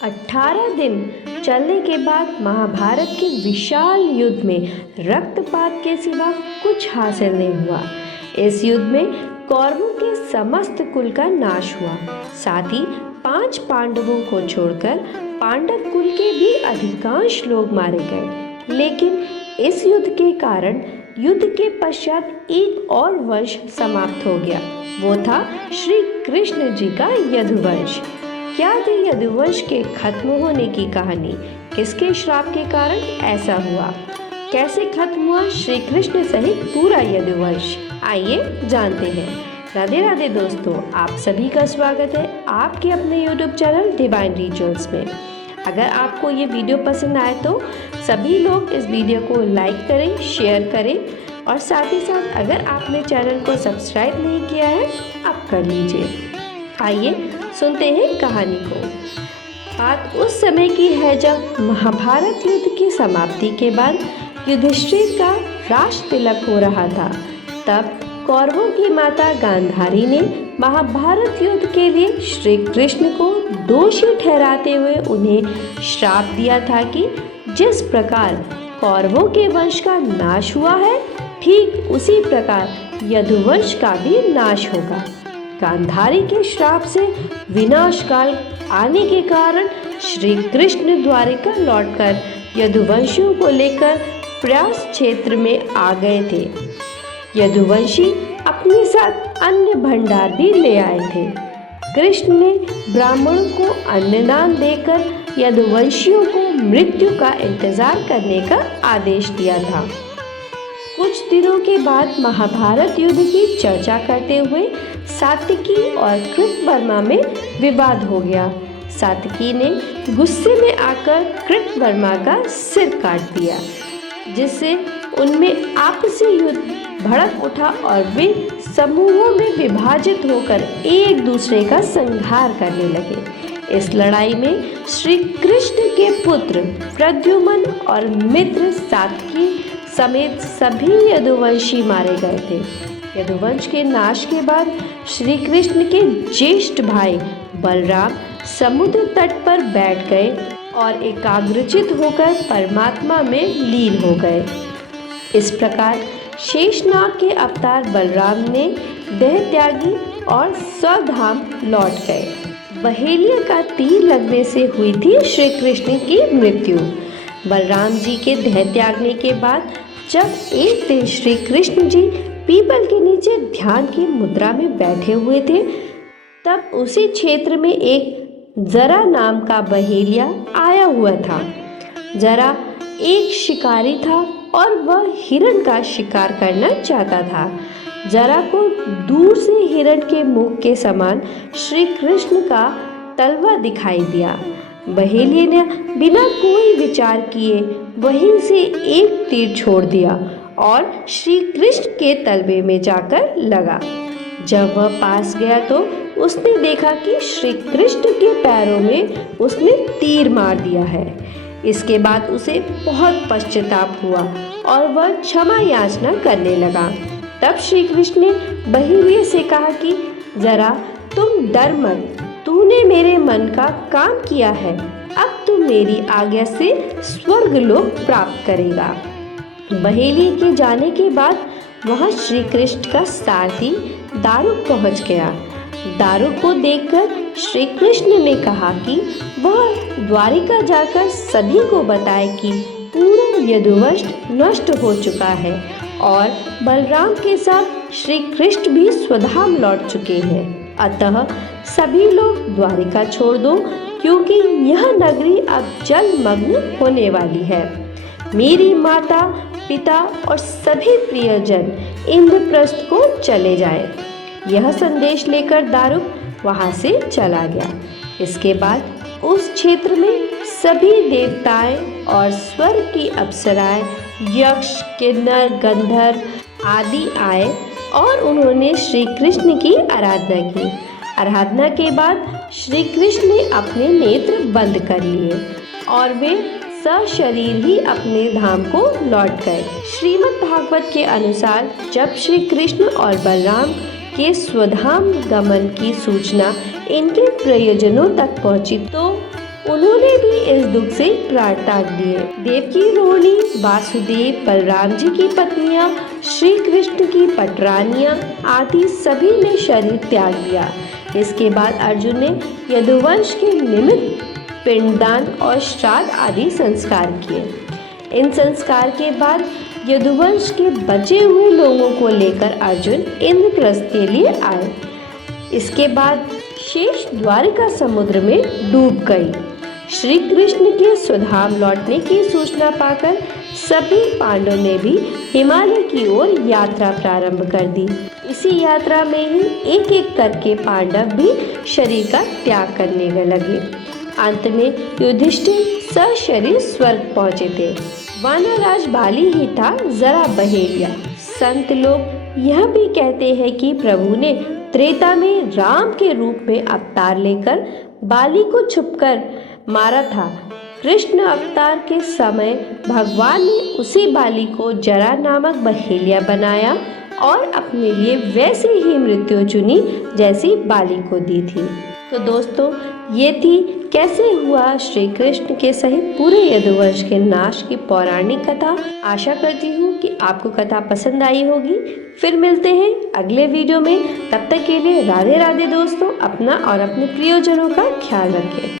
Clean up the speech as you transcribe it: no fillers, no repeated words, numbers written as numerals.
18 दिन चलने के बाद महाभारत के विशाल युद्ध में रक्तपात के सिवा कुछ हासिल नहीं हुआ। इस युद्ध में कौरवों के समस्त कुल का नाश हुआ। साथ ही 5 पांडवों को छोड़कर पांडव कुल के भी अधिकांश लोग मारे गए। लेकिन इस युद्ध के कारण युद्ध के पश्चात एक और वंश समाप्त हो गया। वो था श्री कृष्ण जी का यदुवंश। क्या थी यदुवंश के खत्म होने की कहानी? किसके श्राप के कारण ऐसा हुआ? कैसे खत्म हुआ श्री कृष्ण सहित पूरा यदुवंश? आइए जानते हैं। राधे राधे दोस्तों, आप सभी का स्वागत है आपके अपने YouTube चैनल डिवाइन रिचुअल्स में। अगर आपको ये वीडियो पसंद आए तो सभी लोग इस वीडियो को लाइक करें, शेयर करें और साथ ही साथ अगर आपने चैनल को सब्सक्राइब नहीं किया है आप कर लीजिए। आइए सुनते हैं कहानी को। बात उस समय की है जब महाभारत युद्ध की समाप्ति के बाद युधिष्ठिर का राज तिलक हो रहा था। तब कौरवों की माता गांधारी ने महाभारत युद्ध के लिए श्री कृष्ण को दोषी ठहराते हुए उन्हें श्राप दिया था कि जिस प्रकार कौरवों के वंश का नाश हुआ है ठीक उसी प्रकार यदुवंश का भी नाश होगा। गांधारी के श्राप से विनाश काल आने के कारण श्री कृष्ण द्वारिका लौटकर यदुवंशियों को लेकर प्रयास क्षेत्र में आ गए थे। यदुवंशी अपने साथ अन्य भंडार भी ले आए थे। कृष्ण ने ब्राह्मणों को अन्नदान देकर यदुवंशियों को मृत्यु का इंतजार करने का आदेश दिया था। कुछ दिनों के बाद महाभारत युद्ध की चर्चा करते हुए सात्यकी और कृतवर्मा में विवाद हो गया। सात्यकी ने गुस्से में आकर कृतवर्मा का सिर काट दिया, जिससे उनमें आपसी युद्ध भड़क उठा और वे समूहों में विभाजित होकर एक दूसरे का संहार करने लगे। इस लड़ाई में श्री कृष्ण के पुत्र प्रद्युम्न और मित्र सात्यकी समेत सभी यदुवंशी मारे गए थे। यदुवंश के नाश के बाद श्री कृष्ण के ज्येष्ठ भाई बलराम समुद्र तट पर बैठ गए और एकाग्रचित होकर परमात्मा में लीन हो गए। इस प्रकार शेषनाग के अवतार बलराम ने देह त्यागी और स्वधाम लौट गए। बहेलिया का तीर लगने से हुई थी श्री कृष्ण की मृत्यु। बलराम जी के देह त्यागने के बाद जब एक दिन श्री कृष्ण जी पीपल के नीचे ध्यान की मुद्रा में बैठे हुए थे, तब उसी क्षेत्र में एक जरा नाम का बहेलिया आया हुआ था। जरा एक शिकारी था और वह हिरण का शिकार करना चाहता था। जरा को दूर से हिरण के मुख के समान श्री कृष्ण का तलवा दिखाई दिया। बहेलिये ने बिना कोई विचार किए वहीं से एक तीर छोड़ दिया और श्री कृष्ण के तलवे में जाकर लगा। जब वह पास गया तो उसने देखा कि श्री कृष्ण के पैरों में उसने तीर मार दिया है। इसके बाद उसे बहुत पश्चाताप हुआ और वह क्षमा याचना करने लगा। तब श्री कृष्ण ने बहेलिये से कहा कि जरा तुम डर मत, तूने मेरे मन का काम किया है, अब तू मेरी आज्ञा से स्वर्ग लोक प्राप्त करेगा। बहेलिये के जाने के बाद वहां श्री कृष्ण का सारथी दारुक पहुंच गया। दारुक को देखकर श्री कृष्ण ने कहा कि वह द्वारिका जाकर सभी को बताए कि पूरा यदुवंश नष्ट हो चुका है और बलराम के साथ श्री कृष्ण भी स्वधाम लौट चुके हैं। अतः सभी लोग द्वारिका छोड़ दो, क्योंकि यह नगरी अब जलमग्न होने वाली है। मेरी माता, पिता और सभी प्रियजन इंद्रप्रस्थ को चले जाएं। यह संदेश लेकर दारुक वहां से चला गया। इसके बाद उस क्षेत्र में सभी देवताएं और स्वर्ग की अप्सराएं, यक्ष, किन्नर, गंधर्व आदि आए और उन्होंने श्री कृष्ण की आराधना की। आराधना के बाद श्री कृष्ण ने अपने नेत्र बंद कर लिए और वे सशरीर ही अपने धाम को लौट गए। श्रीमद् भागवत के अनुसार जब श्री कृष्ण और बलराम के स्वधाम गमन की सूचना इनके प्रियजनों तक पहुंची तो उन्होंने भी इस दुख से प्राण त्याग दिए। देवकी, रोहिणी, वासुदेव, बलराम जी की पत्नियां, श्री कृष्ण की पटरानियां आदि सभी ने शरीर त्याग दिया। इसके बाद अर्जुन ने यदुवंश के निमित्त पिंडदान और श्राद्ध आदि संस्कार किए। इन संस्कार के बाद यदुवंश के बचे हुए लोगों को लेकर अर्जुन इंद्रप्रस्थ के लिए आए। इसके बाद शेष द्वारिका समुद्र में डूब गई। श्री कृष्ण के स्वधाम लौटने की सूचना पाकर सभी पांडवों ने भी हिमालय की ओर यात्रा प्रारंभ कर दी। इसी यात्रा में ही एक एक करके पांडव भी शरीर का त्याग करने लगे। अंत में युधिष्ठिर सशरीर स्वर्ग पहुंचे थे। वानरराज बाली ही था जरा बहेलिया। संत लोग यह भी कहते हैं कि प्रभु ने त्रेता में राम के रूप में अवतार लेकर बाली को छुपकर मारा था। कृष्ण अवतार के समय भगवान ने उसी बाली को जरा नामक बहेलिया बनाया और अपने लिए वैसी ही मृत्यु चुनी जैसी बाली को दी थी। तो दोस्तों, ये थी कैसे हुआ श्री कृष्ण के सहित पूरे यदुवंश के नाश की पौराणिक कथा। आशा करती हूँ कि आपको कथा पसंद आई होगी। फिर मिलते हैं अगले वीडियो में। तब तक के लिए राधे राधे दोस्तों। अपना और अपने प्रियजनों का ख्याल रखें।